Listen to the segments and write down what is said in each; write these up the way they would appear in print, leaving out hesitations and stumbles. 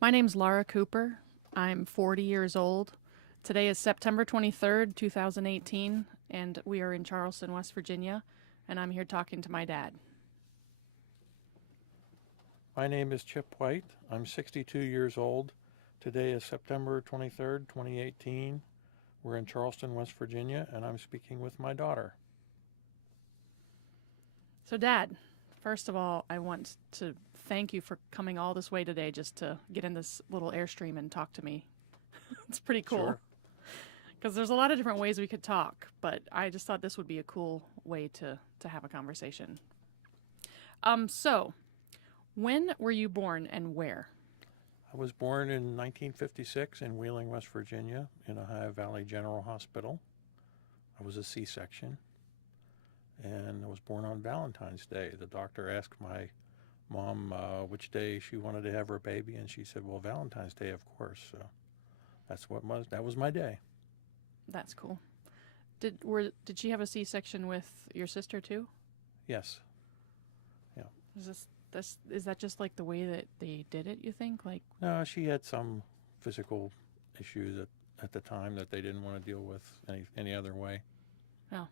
My name's Laura Cooper. I'm 40 years old. Today is September 23rd, 2018, and we are in Charleston, West Virginia, and I'm here talking to my dad. My name is Chip White. I'm 62 years old. Today is September 23rd, 2018. We're in Charleston, West Virginia, and I'm speaking with my daughter. So, Dad, first of all, I want to thank you for coming all this way today just to get in this little Airstream and talk to me. It's pretty cool. Sure. Because there's a lot of different ways we could talk, but I just thought this would be a cool way to have a conversation. So, when were you born and where? I was born in 1956 in Wheeling, West Virginia, in Ohio Valley General Hospital. I was a C-section, and I was born on Valentine's Day. The doctor asked my mom which day she wanted to have her baby, and she said, "Well, Valentine's Day, of course." So that was my day. That's cool. Did she have a C-section with your sister too? Yes. Yeah. Is that just like the way that they did it, you think? Like, No, she had some physical issues at the time that they didn't want to deal with any other way. oh.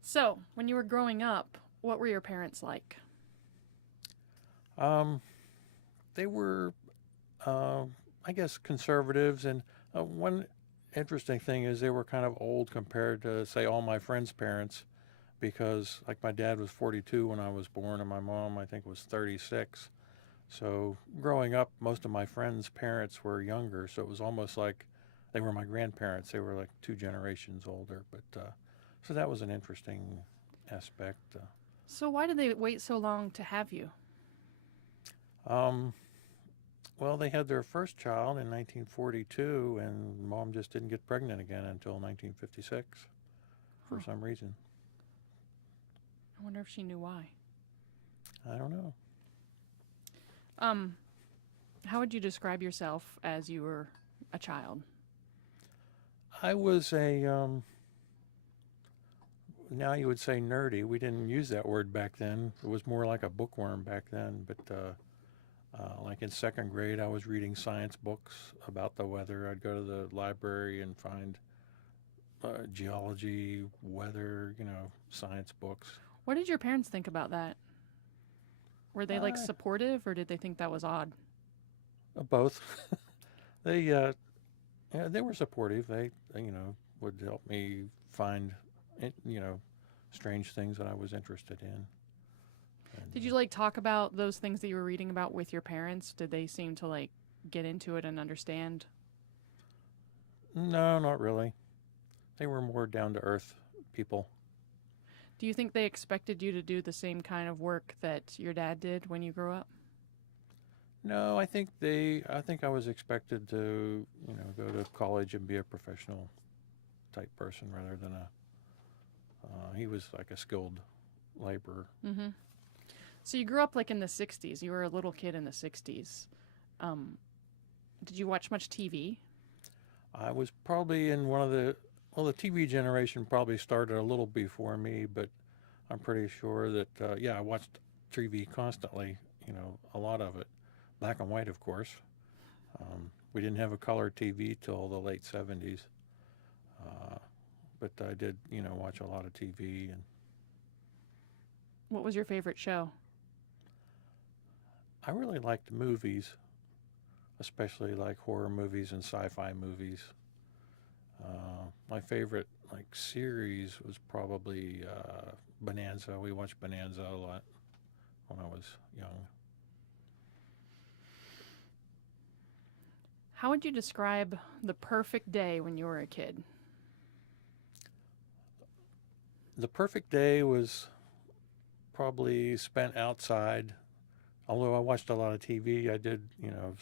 So, when you were growing up, what were your parents like? Um, they were, I guess, conservatives, and one interesting thing is they were kind of old compared to, say, all my friends' parents, because like my dad was 42 when I was born, and my mom I think was 36. So growing up, most of my friends' parents were younger, so it was almost like they were my grandparents. They were like two generations older, but so that was an interesting aspect. So, why did they wait so long to have you? Um, well, they had their first child in 1942, and mom just didn't get pregnant again until 1956 for Huh. some reason. I wonder if she knew why. I don't know. Um, how would you describe yourself as you were a child? I was now you would say nerdy. We didn't use that word back then. It was more like a bookworm back then. But like in second grade, I was reading science books about the weather. I'd go to the library and find geology, weather, science books. What did your parents think about that? Were they like Uh, supportive, or did they think that was odd? Both. they yeah, they were supportive. They would help me find you know strange things that I was interested in. And Did you like talk about those things that you were reading about with your parents? Did they seem to like get into it and understand? no, not really. They were more down to earth people. Do you think they expected you to do the same kind of work that your dad did when you grew up? No, I think I was expected to go to college and be a professional type person rather than a. He was like a skilled laborer. Mm-hmm. So you grew up like in the 60s. You were a little kid in the 60s. Um, did you watch much TV? I was probably in the TV generation probably started a little before me, but I'm pretty sure that, I watched TV constantly, a lot of it. Black and white, of course. We didn't have a color TV till the late 70s, but I did, watch a lot of TV. And What was your favorite show? I really liked movies, especially like horror movies and sci-fi movies. My favorite like series was probably Bonanza. We watched Bonanza a lot when I was young. How would you describe the perfect day when you were a kid? The perfect day was probably spent outside. Although I watched a lot of TV, I did,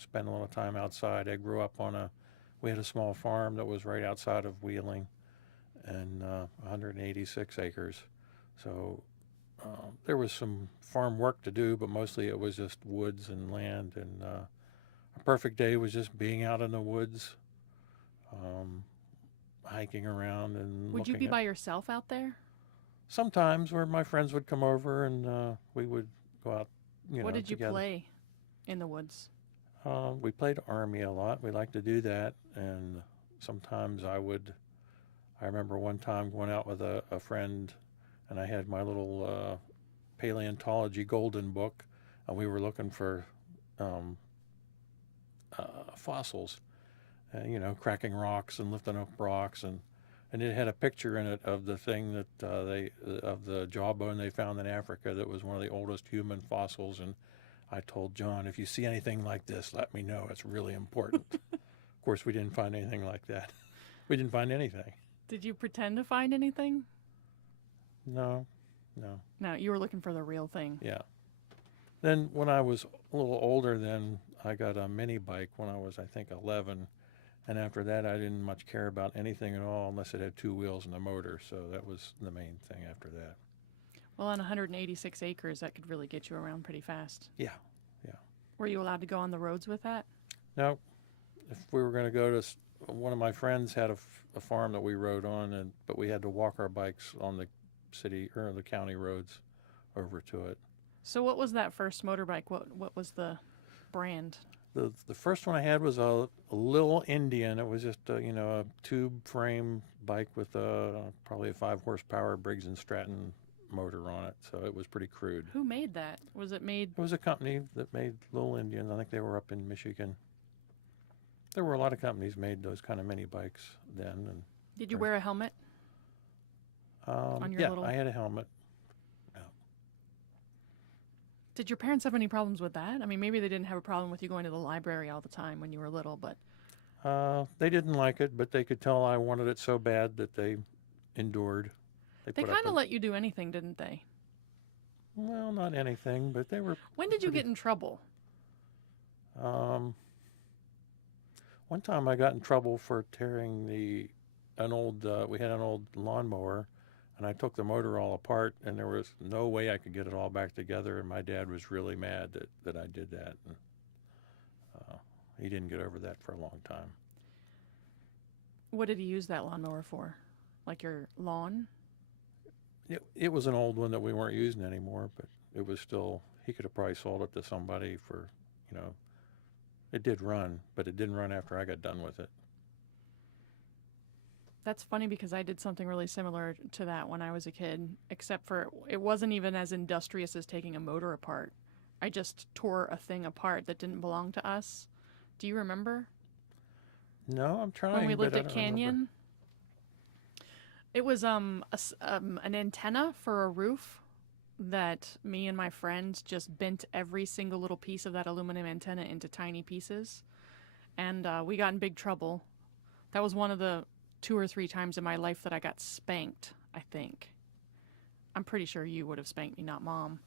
spend a lot of time outside. I grew up we had a small farm that was right outside of Wheeling, and 186 acres. So there was some farm work to do, but mostly it was just woods and land. And a perfect day was just being out in the woods, um, hiking around and Would you be looking at. by yourself out there? Sometimes where my friends would come over and we would go out, What did you together. play in the woods? We played Army a lot. We liked to do that, and sometimes I remember one time going out with a friend, and I had my little paleontology golden book, and we were looking for um, fossils, cracking rocks and lifting up rocks, and it had a picture in it of the thing that of the jawbone they found in Africa that was one of the oldest human fossils. And I told John, if you see anything like this, let me know. It's really important. Of course, we didn't find anything like that. We didn't find anything. Did you pretend to find anything? No, no. No, you were looking for the real thing. Yeah. Then when I was a little older, then I got a mini bike when I was, I think, 11. And after that, I didn't much care about anything at all unless it had two wheels and a motor. So that was the main thing after that. Well, on 186 acres, that could really get you around pretty fast. Yeah, yeah. Were you allowed to go on the roads with that? Now, if we were going to go to, one of my friends had a farm that we rode on, but we had to walk our bikes on the city or the county roads over to it. So what was that first motorbike? What was the brand? The first one I had was a little Indian. It was just a tube frame bike with probably a 5 horsepower Briggs and Stratton motor on it. So it was pretty crude. Who made that? Was it made? It was a company that made little Indians. I think they were up in Michigan. There were a lot of companies made those kind of mini bikes then. And Did you wear a helmet on your little? I had a helmet. Did your parents have any problems with that? I mean, maybe they didn't have a problem with you going to the library all the time when you were little, but... They didn't like it, but they could tell I wanted it so bad that they endured. They kind of let you do anything, didn't they? Well, not anything, but they were... When did you get in trouble? One time I got in trouble for tearing we had an old lawnmower, and I took the motor all apart, and there was no way I could get it all back together, and my dad was really mad that I did that. And, he didn't get over that for a long time. What did he use that lawnmower for? Like your lawn? It was an old one that we weren't using anymore, but it was still, he could have probably sold it to somebody for, it did run, but it didn't run after I got done with it. That's funny because I did something really similar to that when I was a kid, except for it wasn't even as industrious as taking a motor apart. I just tore a thing apart that didn't belong to us. Do you remember? No, I'm trying. When we lived but at Canyon? It was an antenna for a roof that me and my friends just bent every single little piece of that aluminum antenna into tiny pieces. And we got in big trouble. That was one of the 2 or 3 times in my life that I got spanked, I think. I'm pretty sure you would have spanked me, not Mom.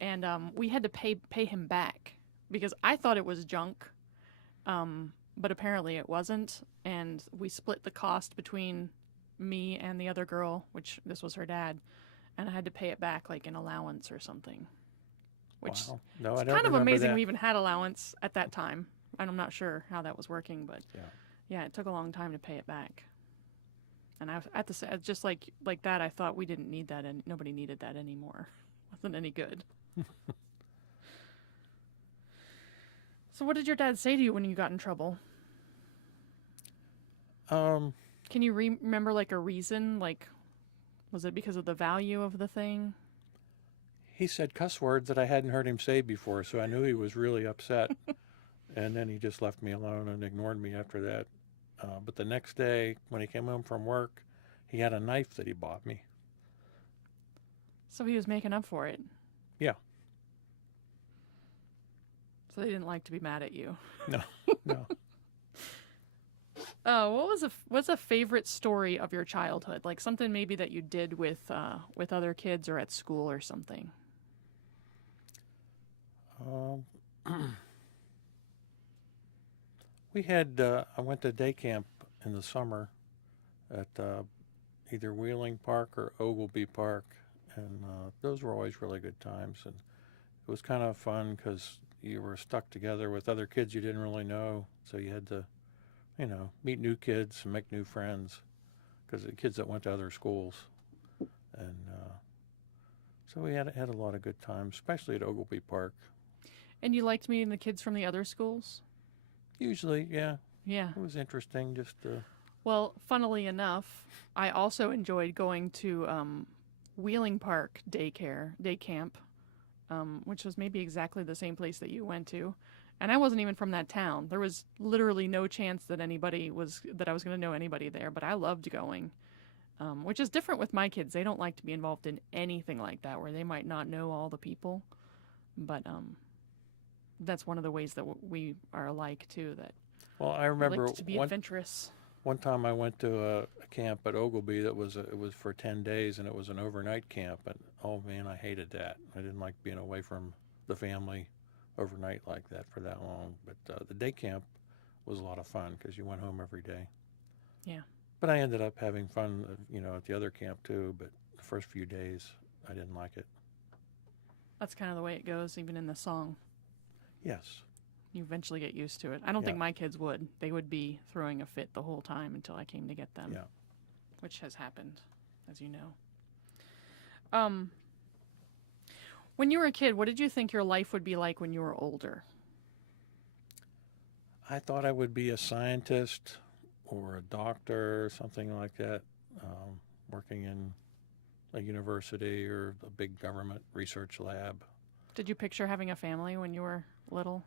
And we had to pay him back because I thought it was junk, but apparently it wasn't. And we split the cost between me and the other girl, which this was her dad, and I had to pay it back like an allowance or something. Which wow. No, it's I don't kind of remember amazing that. we even had allowance at that time. And I'm not sure how that was working, but yeah, it took a long time to pay it back. And I at the just like that, I thought we didn't need that, and nobody needed that anymore. Wasn't any good. So, what did your dad say to you when you got in trouble? Can you remember like a reason? Like, was it because of the value of the thing? He said cuss words that I hadn't heard him say before, so I knew he was really upset. And then he just left me alone and ignored me after that. But the next day, when he came home from work, he had a knife that he bought me. So he was making up for it. Yeah. So they didn't like to be mad at you. No, no. What's a favorite story of your childhood? Like something maybe that you did with other kids or at school or something. We had, I went to day camp in the summer at either Wheeling Park or Ogleby Park, and those were always really good times. And it was kind of fun because you were stuck together with other kids you didn't really know, so you had to, meet new kids and make new friends because the kids that went to other schools. And so we had a lot of good times, especially at Ogleby Park. And you liked meeting the kids from the other schools? Usually, yeah. Yeah. It was interesting just to. Well, funnily enough, I also enjoyed going to Wheeling Park day camp, which was maybe exactly the same place that you went to. And I wasn't even from that town. There was literally no chance that I was going to know anybody there. But I loved going, which is different with my kids. They don't like to be involved in anything like that, where they might not know all the people. But that's one of the ways that we are alike too. That Well, I we remember like to be adventurous. one time I went to a camp at Ogilvy that it was for 10 days and it was an overnight camp. And oh man, I hated that. I didn't like being away from the family overnight like that for that long. But the day camp was a lot of fun because you went home every day. Yeah. But I ended up having fun, at the other camp too. But the first few days, I didn't like it. That's kind of the way it goes, even in the song. Yes. You eventually get used to it. I don't Yeah. think my kids would. They would be throwing a fit the whole time until I came to get them. Yeah. Which has happened, as you know. When you were a kid, what did you think your life would be like when you were older? I thought I would be a scientist or a doctor or something like that, working in a university or a big government research lab. Did you picture having a family when you were little?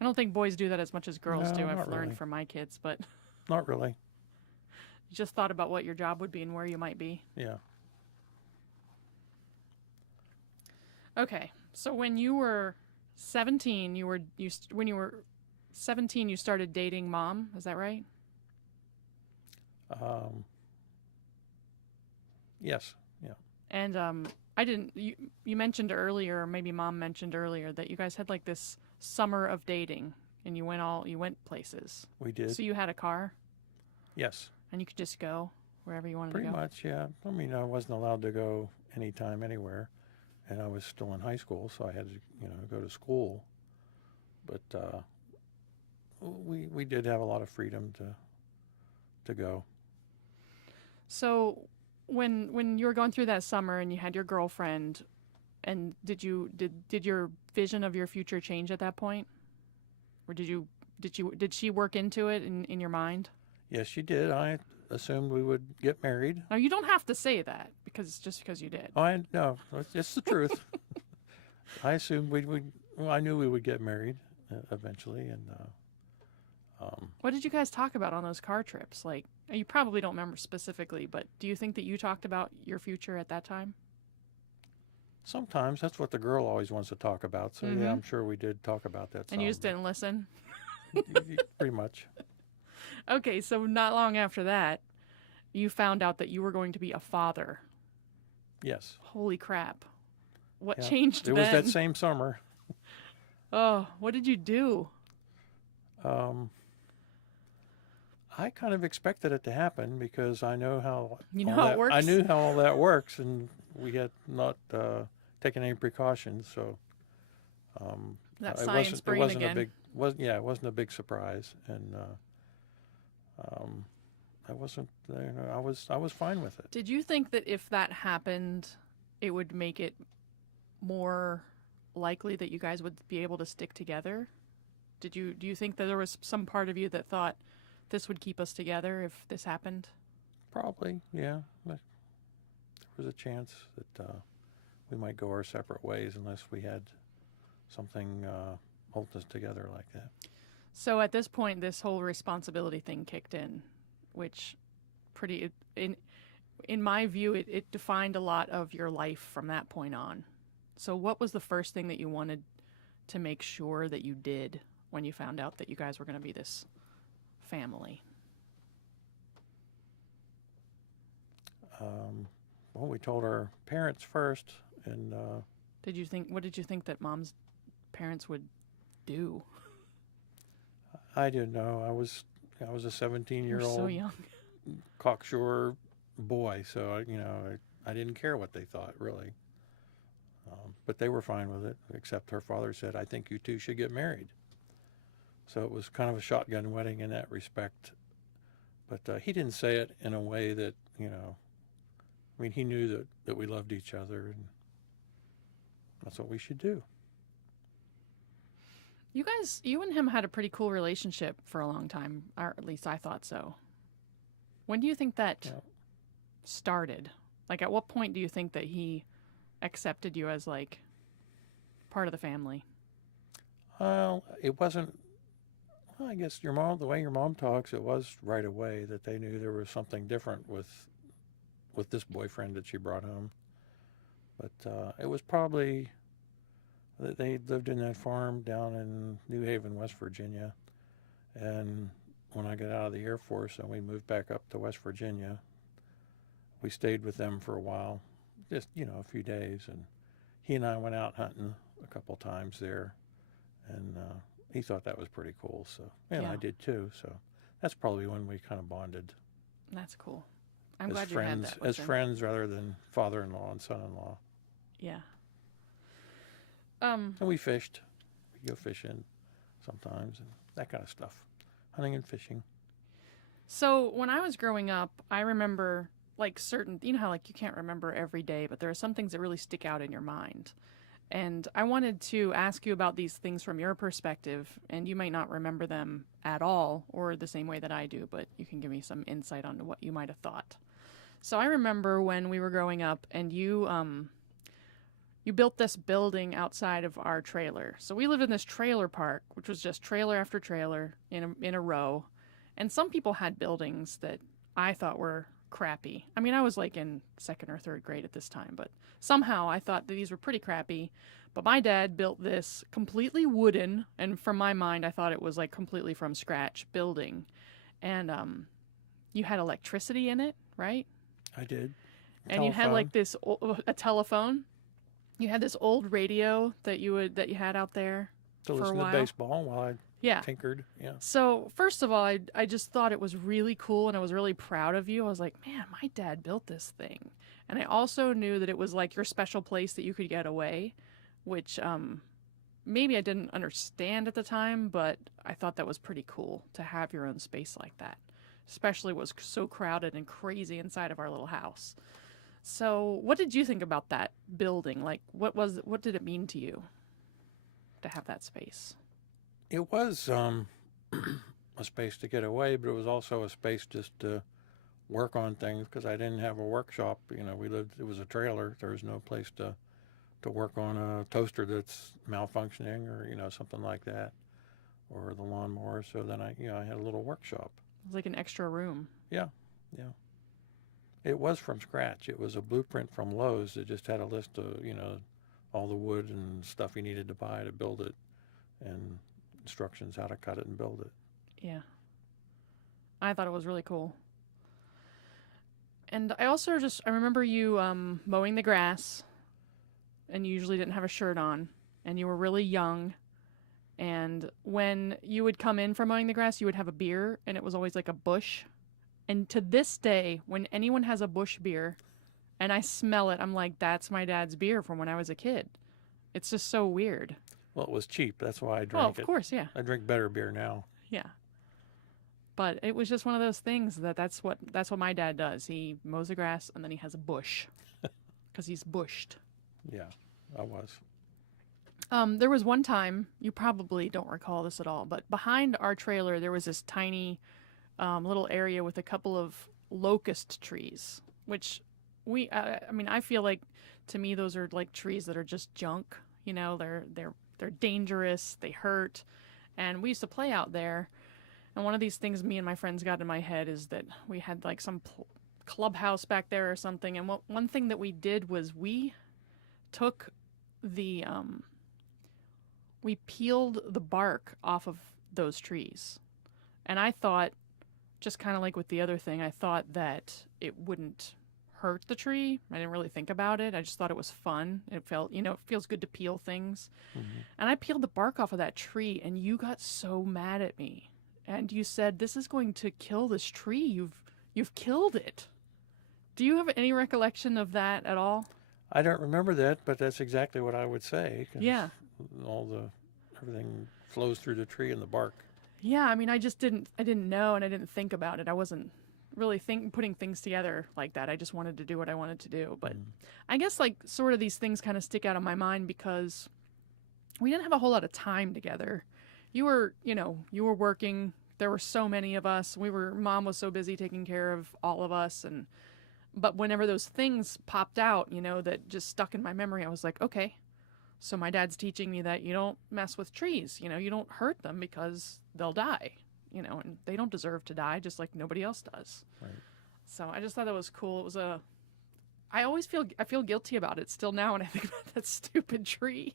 I don't think boys do that as much as girls No, do. I've not learned really. from my kids, but Not really. you just thought about what your job would be and where you might be. Yeah. Okay, so when you were 17, when you were 17, you started dating mom. Is that right? Yes. Yeah. And I didn't. You mentioned earlier, or maybe mom mentioned earlier, that you guys had like this summer of dating, and you went places. We did. So you had a car, Yes. and you could just go wherever you wanted Pretty to go. much. Yeah. I mean, I wasn't allowed to go anytime, anywhere, and I was still in high school, so I had to, go to school. But we did have a lot of freedom to go. So when you were going through that summer and you had your girlfriend, and did your vision of your future change at that point, or did she work into it in your mind? Yes, she did. I assumed we would get married. Now you don't have to say that just because you did. Oh, no, it's the truth. I assumed we would. Well, I knew we would get married eventually, and What did you guys talk about on those car trips? Like, you probably don't remember specifically, but do you think that you talked about your future at that time? sometimes that's what the girl always wants to talk about. So yeah, I'm sure we did talk about that. And you just didn't listen? Pretty much. Okay, so not long after that, you found out that you were going to be a father. Yes. Holy crap. What Yeah. changed It then? was that same summer. Oh, what did you do? I kind of expected it to happen because I know how You know all how it that- works? I knew how all that works, and we had not taken any precautions. So That it science wasn't, brain it wasn't again. it wasn't a big surprise, and I wasn't. I was fine with it. Did you think that if that happened, it would make it more likely that you guys would be able to stick together? Do you think that there was some part of you that thought this would keep us together if this happened? Probably, yeah. There was a chance that we might go our separate ways unless we had something hold us together like that. So at this point, this whole responsibility thing kicked in, which in my view, it defined a lot of your life from that point on. So what was the first thing that you wanted to make sure that you did when you found out that you guys were going to be this family? Well, we told our parents first, and What did you think that mom's parents would do? I didn't know. I was a You were 17-year-old so young. cocksure boy, so I didn't care what they thought really. But they were fine with it, except her father said, "I think you two should get married." So it was kind of a shotgun wedding in that respect. But he didn't say it in a way that, I mean, he knew that we loved each other, and that's what we should do. You and him had a pretty cool relationship for a long time, or at least I thought so. When do you think that Yeah. started? Like, at what point do you think that he accepted you as, like, part of the family? Well, it wasn't. Well, I guess the way your mom talks, it was right away that they knew there was something different with this boyfriend that she brought home. But it was probably that they lived in that farm down in New Haven, West Virginia, and when I got out of the Air Force and we moved back up to West Virginia, we stayed with them for a while, just a few days, and he and I went out hunting a couple times there, and he thought that was pretty cool. So, and Yeah, I did too. So that's probably when we kind of bonded that's cool. I'm as glad you had friends, that with him. rather than father-in-law and son-in-law. Yeah. And we fished. We go fishing sometimes and that kind of stuff, hunting and fishing. So when I was growing up, I remember like certain, you know how like you can't remember every day, but there are some things that really stick out in your mind. And I wanted to ask you about these things from your perspective, and you might not remember them at all or the same way that I do, but you can give me some insight on what you might have thought. So I remember when we were growing up and you built this building outside of our trailer. So we lived in this trailer park, which was just trailer after trailer in a row. And some people had buildings that I thought were crappy. I mean, I was like in second or third grade at this time, but somehow I thought that these were pretty crappy. But my dad built this completely wooden, and from my mind, I thought it was like completely from scratch building. And you had electricity in it, right? I did. And you had like Telephone. a telephone. You had this old radio that you had out there To for a listen to while. baseball while I Yeah. tinkered. Yeah. So first of all, I just thought it was really cool, and I was really proud of you. I was like, man, my dad built this thing, and I also knew that it was like your special place that you could get away, which maybe I didn't understand at the time, but I thought that was pretty cool to have your own space like that, especially was so crowded and crazy inside of our little house. So, what did you think about that building? Like, what did it mean to you to have that space? It was a space to get away, but it was also a space just to work on things because I didn't have a workshop. It was a trailer. There was no place to work on a toaster that's malfunctioning or, something like that, or the lawnmower. So then I had a little workshop. It was like an extra room. Yeah, yeah. It was from scratch. It was a blueprint from Lowe's that just had a list of, all the wood and stuff you needed to buy to build it and instructions how to cut it and build it. Yeah. I thought it was really cool. And I remember you mowing the grass, and you usually didn't have a shirt on, and you were really young. And when you would come in from mowing the grass, you would have a beer, and it was always like a Bush. And to this day, when anyone has a Bush beer and I smell it, I'm like, that's my dad's beer from when I was a kid. It's just so weird. Well, it was cheap. That's why I drank Well, of it. course, yeah. I drink better beer now. Yeah. But it was just one of those things that's what my dad does. He mows the grass and then he has a bush because he's bushed. Yeah, I was. There was one time, you probably don't recall this at all, but behind our trailer there was this tiny little area with a couple of locust trees, which I mean, I feel like to me those are like trees that are just junk. They're dangerous. They hurt, and we used to play out there. And one of these things me and my friends got in my head is that we had like some clubhouse back there or something. And one thing that we did was we took the we peeled the bark off of those trees, and I thought, just kind of like with the other thing, I thought that it wouldn't hurt the tree. I didn't really think about it. I just thought it was fun. It feels good to peel things. Mm-hmm. And I peeled the bark off of that tree, and you got so mad at me. And you said, "This is going to kill this tree. You've killed it." Do you have any recollection of that at all? I don't remember that, but that's exactly what I would say. 'Cause Yeah. everything flows through the tree and the bark. Yeah, I mean, I didn't know, and I didn't think about it. I wasn't really putting things together like that. I just wanted to do what I wanted to do. But I guess like sort of these things kind of stick out of my mind because we didn't have a whole lot of time together. you were working. There were so many of us. Mom was so busy taking care of all of us. But whenever those things popped out, that just stuck in my memory, I was like, okay, so my dad's teaching me that you don't mess with trees. You don't hurt them because they'll die, and they don't deserve to die just like nobody else does. Right. So I just thought that was cool. I feel guilty about it still now when I think about that stupid tree.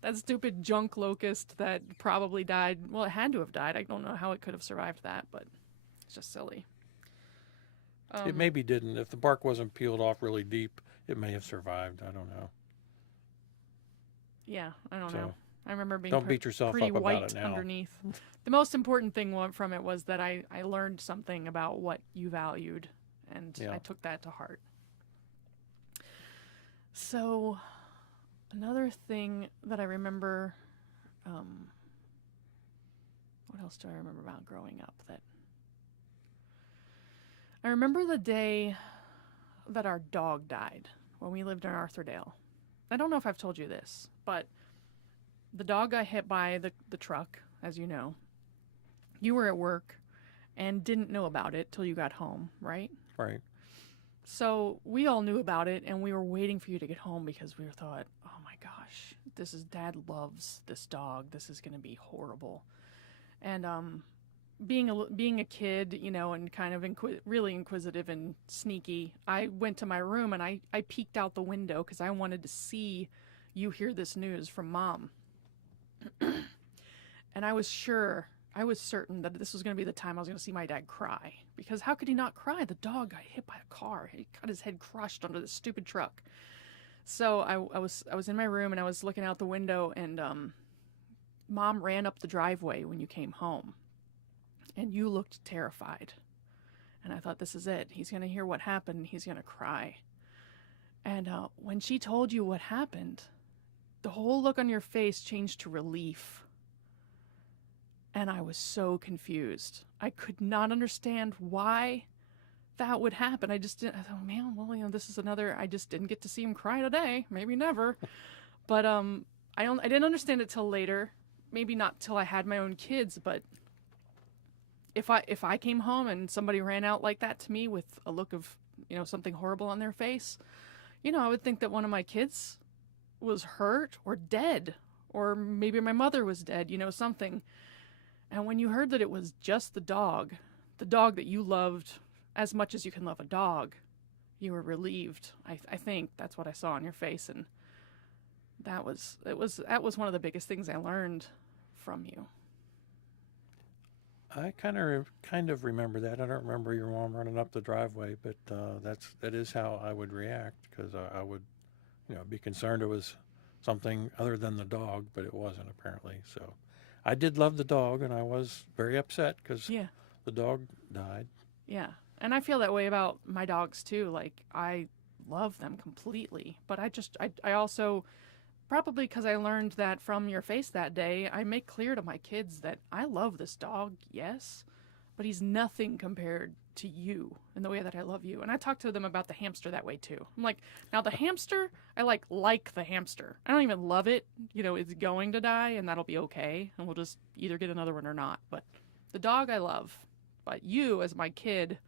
That stupid junk locust that probably died. Well, it had to have died. I don't know how it could have survived that, but it's just silly. It maybe didn't. If the bark wasn't peeled off really deep, it may have survived. I don't know. Yeah, I don't So, know. I remember being don't beat yourself pretty up about white it now. underneath. The most important thing from it was that I learned something about what you valued, and Yeah. I took that to heart. So, another thing that I remember, what else do I remember about growing up? I remember the day that our dog died when we lived in Arthurdale. I don't know if I've told you this, but the dog got hit by the truck, as you know. You were at work and didn't know about it till you got home, right? Right. So we all knew about it, and we were waiting for you to get home because we thought, oh my gosh, Dad loves this dog. This is going to be horrible. And being a kid, and kind of really inquisitive and sneaky, I went to my room and I peeked out the window because I wanted to see you hear this news from Mom. And I was certain that this was going to be the time I was going to see my dad cry. Because how could he not cry? The dog got hit by a car. He got his head crushed under this stupid truck. So I was in my room and I was looking out the window, and Mom ran up the driveway when you came home. And you looked terrified. And I thought, this is it. He's going to hear what happened and he's going to cry. And when she told you what happened, the whole look on your face changed to relief. And I was so confused. I could not understand why that would happen. I thought, man, well, this is another, I just didn't get to see him cry today. Maybe never. But I didn't understand it till later. Maybe not till I had my own kids, but if I came home and somebody ran out like that to me with a look of, something horrible on their face, I would think that one of my kids was hurt or dead, or maybe my mother was dead, something. And when you heard that it was just the dog that you loved as much as you can love a dog, you were relieved. I think that's what I saw on your face, and that was one of the biggest things I learned from you. I kind of remember that. I don't remember your mom running up the driveway, but that is how I would react, because I would, be concerned it was something other than the dog, but it wasn't apparently. So I did love the dog, and I was very upset because the dog died. Yeah, and I feel that way about my dogs too. Like, I love them completely, but I also, probably because I learned that from your face that day, I make clear to my kids that I love this dog, yes, but he's nothing compared to you in the way that I love you. And I talk to them about the hamster that way too. I'm like, now the hamster, I like the hamster. I don't even love it. It's going to die, and that'll be okay, and we'll just either get another one or not. But the dog I love. But you, as my kid,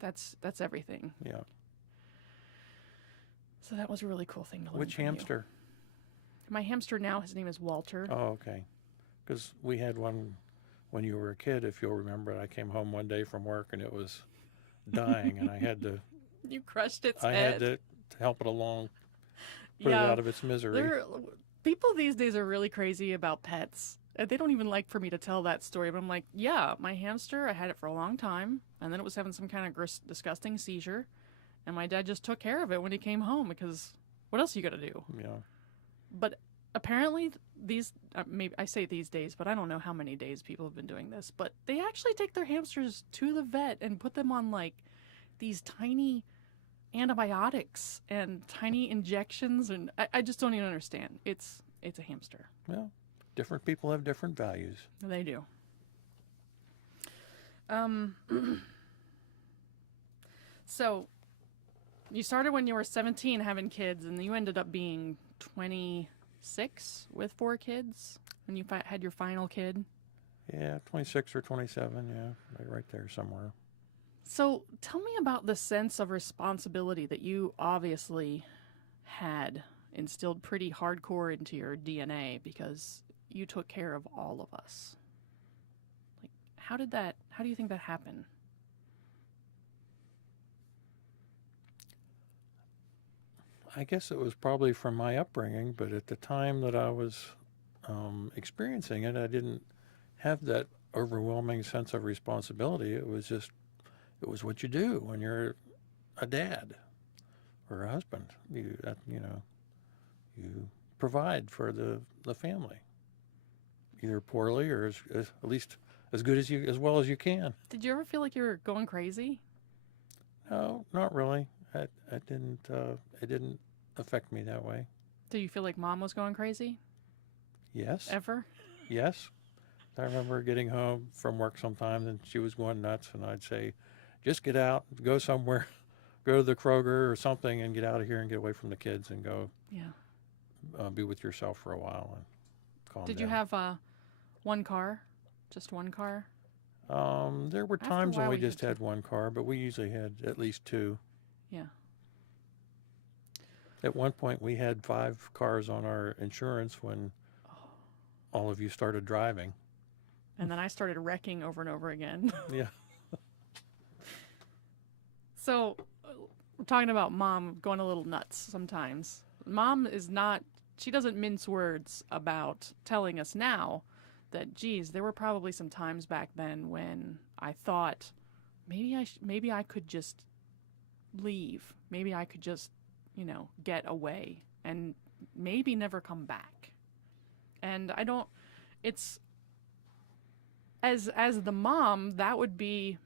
that's everything. Yeah. So that was a really cool thing to learn. Which from hamster? You. My hamster now, his name is Walter. Oh, okay. Because we had one when you were a kid, if you'll remember. I came home one day from work and it was dying, and I had to. You crushed its I head. had to help it along, put it out of its misery. People these days are really crazy about pets. They don't even like for me to tell that story, but I'm like, yeah, my hamster, I had it for a long time, and then it was having some kind of disgusting seizure, and my dad just took care of it when he came home, because what else are you going to do? Yeah. But apparently maybe I say these days, but I don't know how many days people have been doing this, but they actually take their hamsters to the vet and put them on like these tiny antibiotics and tiny injections, and I just don't even understand. It's a hamster. Well, different people have different values. They do. So you started when you were 17 having kids, and you ended up being 26 with 4 kids. when you had your final kid? Yeah, 26 or 27, yeah, right there somewhere. So tell me about the sense of responsibility that you obviously had instilled pretty hardcore into your DNA because you took care of all of us. Like, how do you think that happened? I guess it was probably from my upbringing, but at the time that I was experiencing it, I didn't have that overwhelming sense of responsibility. It was just, it was what you do when you're a dad or a husband. You provide for the family, either poorly or as at least as good as well as you can. Did you ever feel like you were going crazy? No, not really. I didn't. It didn't affect me that way. Do you feel like mom was going crazy? Yes, Ever? yes. I remember getting home from work sometimes and she was going nuts, and I'd say, "Just get out, go somewhere, go to the Kroger or something, and get out of here and get away from the kids and go Yeah. be with yourself for a while and calm Did down." you have one car? Just one car? There were After a times when while, we you had just to. had one car, but we usually had at least two. Yeah. At one point, we had 5 cars on our insurance when all of you started driving. And then I started wrecking over and over again. Yeah. So, we're talking about mom going a little nuts sometimes. Mom is not, she doesn't mince words about telling us now that, geez, there were probably some times back then when I thought maybe I could just leave. Maybe I could just, get away and maybe never come back. And I don't, it's, as the mom, that would be,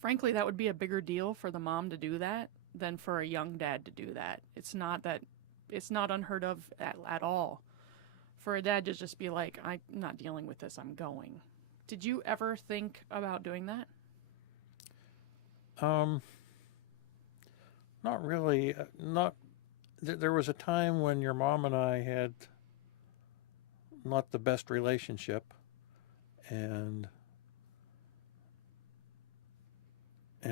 frankly, that would be a bigger deal for the mom to do that than for a young dad to do that. It's not unheard of at all for a dad to just be like, I'm not dealing with this, I'm going. Did you ever think about doing that? Um, Not really. Not. There was a time when your mom and I had not the best relationship, and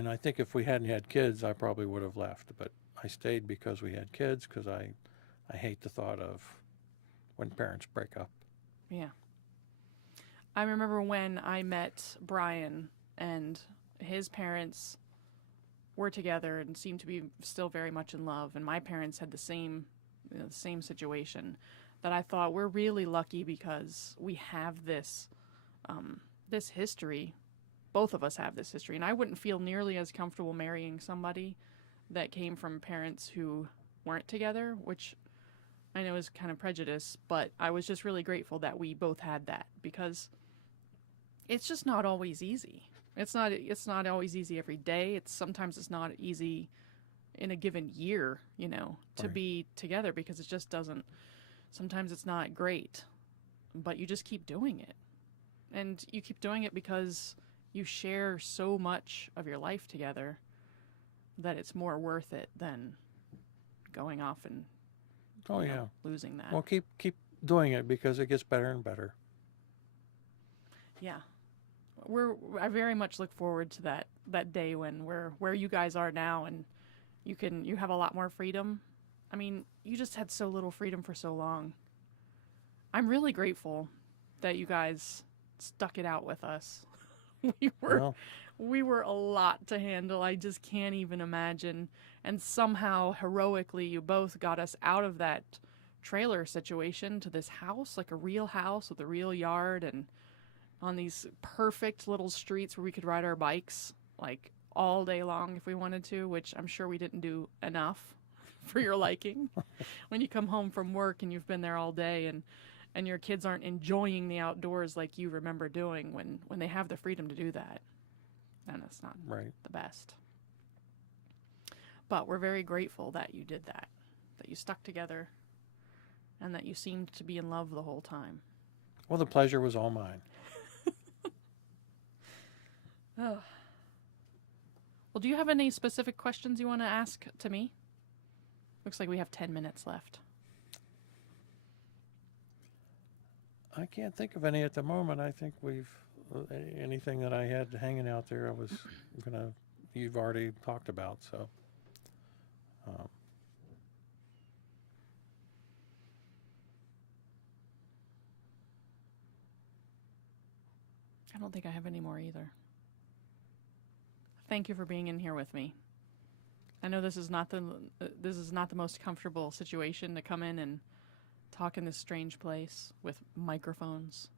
I think if we hadn't had kids, I probably would have left. But I stayed because we had kids. Because I hate the thought of when parents break up. Yeah. I remember when I met Brian and his parents were together and seemed to be still very much in love, and my parents had the same situation. That I thought we're really lucky because we have this history. Both of us have this history, and I wouldn't feel nearly as comfortable marrying somebody that came from parents who weren't together, which I know is kind of prejudice, but I was just really grateful that we both had that because it's just not always easy. It's not always easy every day. Sometimes it's not easy in a given year, to Right. be together because it just doesn't. Sometimes it's not great, but you just keep doing it. And you keep doing it because you share so much of your life together that it's more worth it than going off and Oh yeah. losing that. Well, keep doing it because it gets better and better. Yeah. I very much look forward to that day when we're where you guys are now and you have a lot more freedom. I mean, you just had so little freedom for so long. I'm really grateful that you guys stuck it out with us. we were Well, we were a lot to handle. I just can't even imagine. And somehow heroically you both got us out of that trailer situation to this house, like a real house with a real yard and on these perfect little streets where we could ride our bikes like all day long if we wanted to, which I'm sure we didn't do enough for your liking. When you come home from work and you've been there all day and your kids aren't enjoying the outdoors like you remember doing when they have the freedom to do that, then it's not right. the best. But we're very grateful that you did that you stuck together, and that you seemed to be in love the whole time. Well, the pleasure was all mine. Oh. Well, do you have any specific questions you want to ask to me? Looks like we have 10 minutes left. I can't think of any at the moment. I think we've anything that I had hanging out there, I was gonna. You've already talked about, so. Um, I don't think I have any more either. Thank you for being in here with me. I know this is not the most comfortable situation to come in and talk in this strange place with microphones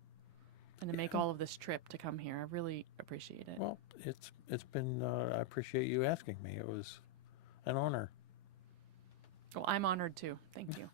and to make yeah. all of this trip to come here. I really appreciate it. Well, it's been. I appreciate you asking me. It was an honor. Well, I'm honored too. Thank you.